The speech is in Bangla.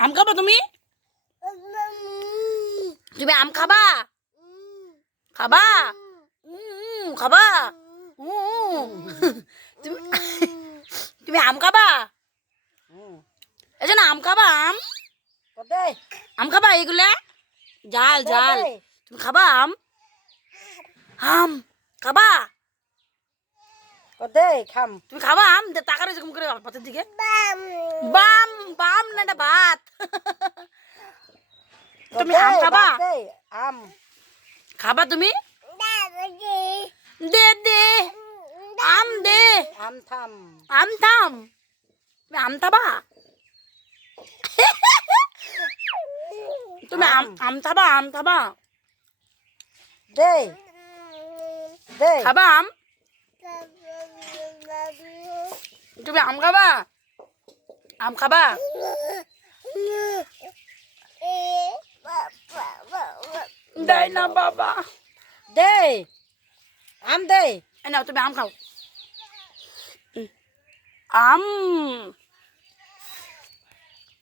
আম খাবা তুমি? তুমি আম খাবা? খাবা? খাবা? তুমি তুমি আম খাবা? এই না আম খাবা? আম খাবা এইগুলা? জাল জাল তুমি খাবা আম? আম খাবা? খাম তুমি খাবা আম? টাকা রয়েছে কম করে ভাতের দিকে। বাম বাম না এটা ভাত। তুমি আম খাবা? আম খাবা তুমি? দে দে আম দে। আম থাম আম থাম তুমি আম খাবা? তুমি আম আম খাবা? আম খাবা? দে দে খাবা আম? তুমি আম খাবা? আম খাবা? দেয় না বাবা। দে আম দে এই নাও তুমি আম খাও। আম